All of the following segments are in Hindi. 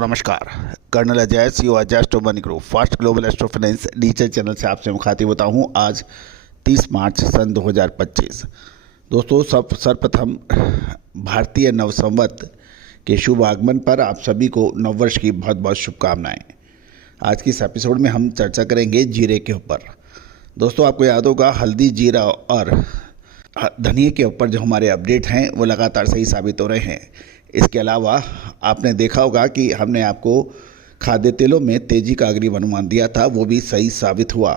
दोस्तों नमस्कार। Colonel Ajay CO Ajay astro money group fast global astro finance digital channel से आपसे मुखातिब होता हूं। आज 30 मार्च सन 2025। दोस्तों सर्वप्रथम भारतीय नव संवत के शुभ आगमन पर आप सभी को नववर्ष की बहुत बहुत शुभकामनाएं। आज की इस एपिसोड में हम चर्चा करेंगे जीरे के ऊपर। दोस्तों आपको याद होगा हल्दी, जीरा और धनिया के ऊपर जो हमारे अपडेट हैं वो लगातार सही साबित हो रहे हैं। इसके अलावा आपने देखा होगा कि हमने आपको खाद्य तेलों में तेज़ी का अग्रिम अनुमान दिया था, वो भी सही साबित हुआ।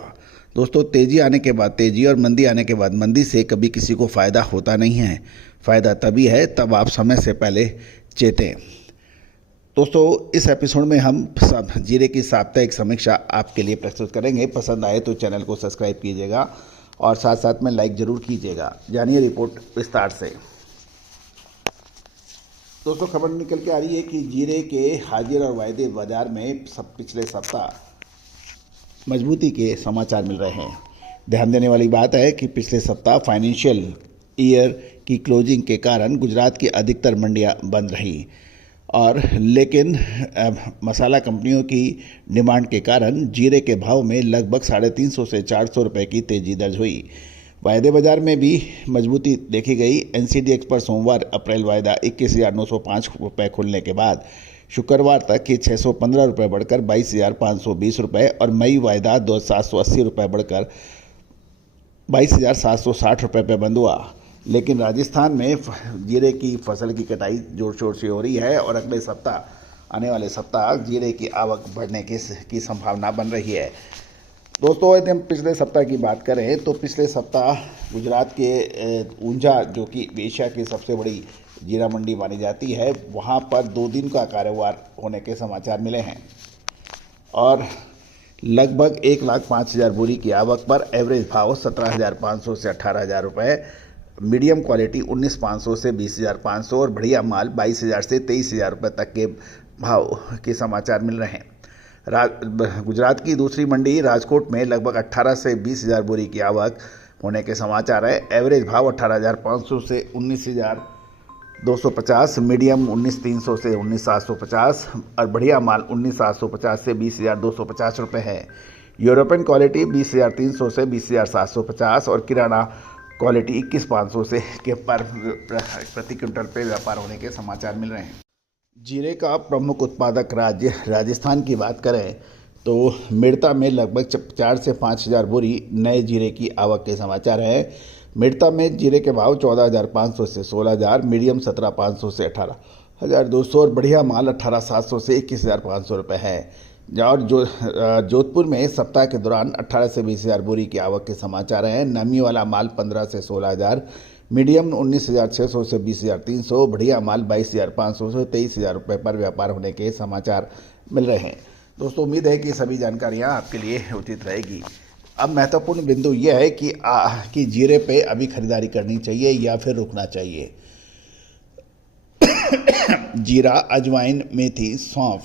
दोस्तों तेज़ी आने के बाद तेज़ी और मंदी आने के बाद मंदी से कभी किसी को फ़ायदा होता नहीं है। फ़ायदा तभी है तब आप समय से पहले चेतें। दोस्तों इस एपिसोड में हम जीरे की साप्ताहिक समीक्षा आपके लिए प्रस्तुत करेंगे। पसंद आए तो चैनल को सब्सक्राइब कीजिएगा और साथ साथ में लाइक ज़रूर कीजिएगा। जानिए रिपोर्ट विस्तार से। दोस्तों खबर निकल के आ रही है कि जीरे के हाजिर और वायदे बाजार में पिछले सप्ताह मजबूती के समाचार मिल रहे हैं। ध्यान देने वाली बात है कि पिछले सप्ताह फाइनेंशियल ईयर की क्लोजिंग के कारण गुजरात की अधिकतर मंडियां बंद रही और लेकिन मसाला कंपनियों की डिमांड के कारण जीरे के भाव में लगभग 350 से 400 रुपये की तेज़ी दर्ज हुई। वायदे बाजार में भी मजबूती देखी गई। एनसीडीएक्स पर सोमवार अप्रैल वायदा 21,905 रुपये खुलने के बाद शुक्रवार तक कि 615 रुपये बढ़कर 22,520 रुपये और मई वायदा 780 रुपये बढ़कर 22,760 रुपये पर बंद हुआ। लेकिन राजस्थान में जीरे की फसल की कटाई जोर शोर से हो रही है और अगले सप्ताह आने वाले सप्ताह जीरे की आवक बढ़ने की संभावना बन रही है। दोस्तों यदि हम पिछले सप्ताह की बात करें तो पिछले सप्ताह गुजरात के ऊंझा जो कि एशिया की सबसे बड़ी जीरा मंडी मानी जाती है, वहां पर 2 दिन का कारोबार होने के समाचार मिले हैं और लगभग 1,05,000 बोरी की आवक पर एवरेज भाव 17,500 से 18,000 रुपये, मीडियम क्वालिटी 19,500 से 20,500 और बढ़िया माल 22,000 से 23,000 रुपये तक के भाव के समाचार मिल रहे हैं। गुजरात की दूसरी मंडी राजकोट में लगभग 18 से 20,000 बोरी की आवक होने के समाचार है। एवरेज भाव 18,500 से 19,250, मीडियम 19,300 से 19,750 और बढ़िया माल 19,750 से 20,250 रुपये है। यूरोपियन क्वालिटी 20,300 से 20,750 और किराना क्वालिटी 21,500 से के प्रति क्विंटल पे व्यापार होने के समाचार मिल रहे हैं। जीरे का प्रमुख उत्पादक राज्य राजस्थान की बात करें तो मेड़ता में लगभग 4 से 5,000 बोरी नए जीरे की आवक के समाचार है। मेड़ता में जीरे के भाव 14,500 से 16,000, मीडियम 17,500 से 18,200 और बढ़िया माल 18,700 से 21,500 रुपये है। और जोधपुर में सप्ताह के दौरान 18 से 20,000 बोरी की आवक के समाचार हैं। नमी वाला माल 15 से 16,000, मीडियम 19,600 से 20,300, बढ़िया माल 22,500 से 23,000 रुपये पर व्यापार होने के समाचार मिल रहे हैं। दोस्तों उम्मीद है कि सभी जानकारियां आपके लिए उचित रहेगी। अब महत्वपूर्ण बिंदु यह है कि जीरे पे अभी खरीदारी करनी चाहिए या फिर रुकना चाहिए। जीरा, अजवाइन, मेथी, सौंफ,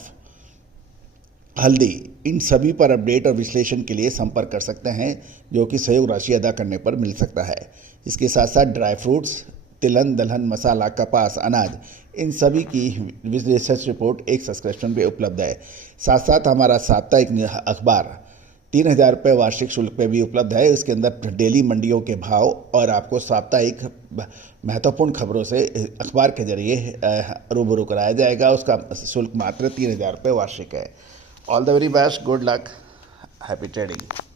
हल्दी, इन सभी पर अपडेट और विश्लेषण के लिए संपर्क कर सकते हैं जो कि सहयोग राशि अदा करने पर मिल सकता है। इसके साथ साथ ड्राई फ्रूट्स, तिलहन, दलहन, मसाला, कपास, अनाज, इन सभी की रिसर्च रिपोर्ट एक सब्सक्रिप्शन पे उपलब्ध है। साथ साथ हमारा साप्ताहिक अखबार 3,000 रुपये वार्षिक शुल्क पे भी उपलब्ध है। इसके अंदर डेली मंडियों के भाव और आपको साप्ताहिक महत्वपूर्ण खबरों से अखबार के जरिए रूबरू कराया जाएगा। उसका शुल्क मात्र 3,000 रुपये वार्षिक है। All the very best, good luck, happy trading.